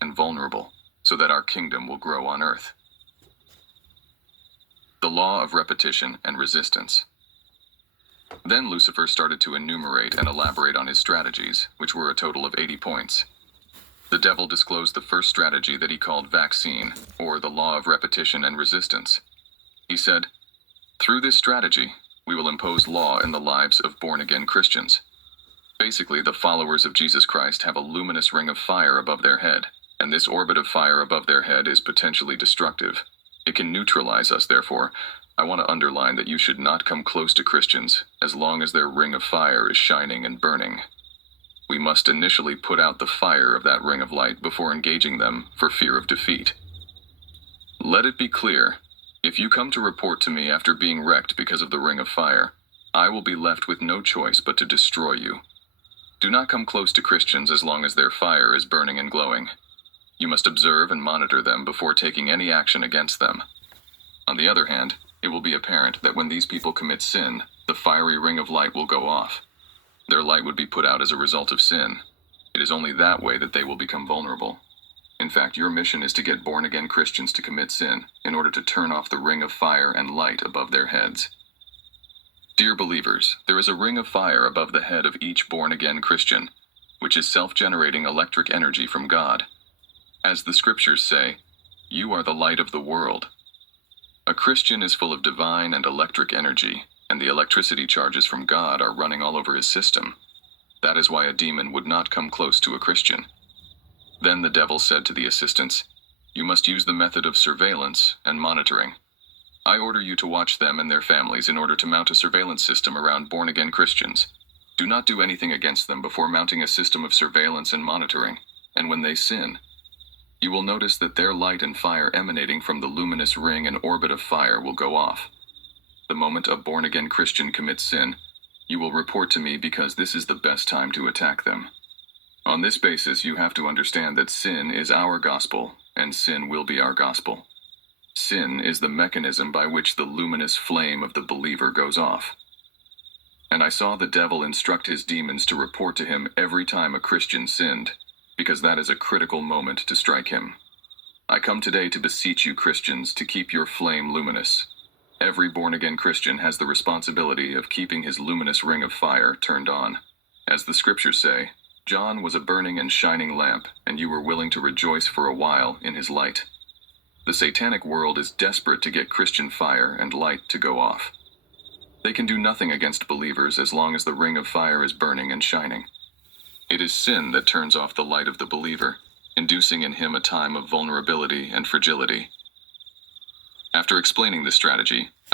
and vulnerable, so that our kingdom will grow on earth. The law of repetition and resistance. Then Lucifer started to enumerate and elaborate on his strategies, which were a total of 80 points. The devil disclosed the first strategy that he called vaccine, or the law of repetition and resistance. He said, "Through this strategy, we will impose law in the lives of born-again Christians." Basically, the followers of Jesus Christ have a luminous ring of fire above their head, and this orbit of fire above their head is potentially destructive. It can neutralize us, therefore. I want to underline that you should not come close to Christians as long as their ring of fire is shining and burning. We must initially put out the fire of that ring of light before engaging them for fear of defeat. Let it be clear, if you come to report to me after being wrecked because of the ring of fire, I will be left with no choice but to destroy you. Do not come close to Christians as long as their fire is burning and glowing. You must observe and monitor them before taking any action against them. On the other hand, it will be apparent that when these people commit sin, the fiery ring of light will go off. Their light would be put out as a result of sin. It is only that way that they will become vulnerable. In fact, your mission is to get born-again Christians to commit sin in order to turn off the ring of fire and light above their heads. Dear believers, there is a ring of fire above the head of each born-again Christian, which is self-generating electric energy from God. As the scriptures say, "You are the light of the world." A Christian is full of divine and electric energy, and the electricity charges from God are running all over his system. That is why a demon would not come close to a Christian. Then the devil said to the assistants, "You must use the method of surveillance and monitoring. I order you to watch them and their families in order to mount a surveillance system around born-again Christians. Do not do anything against them before mounting a system of surveillance and monitoring, and when they sin, you will notice that their light and fire emanating from the luminous ring and orbit of fire will go off. The moment a born-again Christian commits sin, you will report to me because this is the best time to attack them. On this basis, you have to understand that sin is our gospel, and sin will be our gospel. Sin is the mechanism by which the luminous flame of the believer goes off. And I saw the devil instruct his demons to report to him every time a Christian sinned, because that is a critical moment to strike him. I come today to beseech you Christians to keep your flame luminous. Every born-again Christian has the responsibility of keeping his luminous ring of fire turned on. As the scriptures say, John was a burning and shining lamp, and you were willing to rejoice for a while in his light. The satanic world is desperate to get Christian fire and light to go off. They can do nothing against believers as long as the ring of fire is burning and shining. It is sin that turns off the light of the believer, inducing in him a time of vulnerability and fragility. After explaining this strategy, I